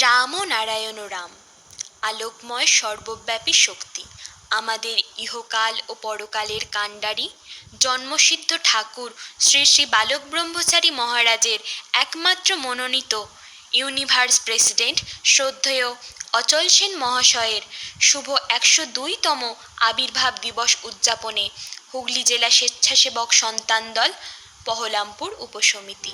রাম ও নারায়ণ রাম, আলোকময় সর্বব্যাপী শক্তি, আমাদের ইহকাল ও পরকালের কাণ্ডারি, জন্মসিদ্ধ ঠাকুর শ্রী শ্রী বালক ব্রহ্মচারী মহারাজের একমাত্র মনোনীত ইউনিভার্স প্রেসিডেন্ট শ্রদ্ধেয় অচল সেন মহাশয়ের শুভ 102তম আবির্ভাব দিবস উদযাপনে হুগলি জেলা স্বেচ্ছাসেবক সন্তান দল, বহরমপুর উপসমিতি।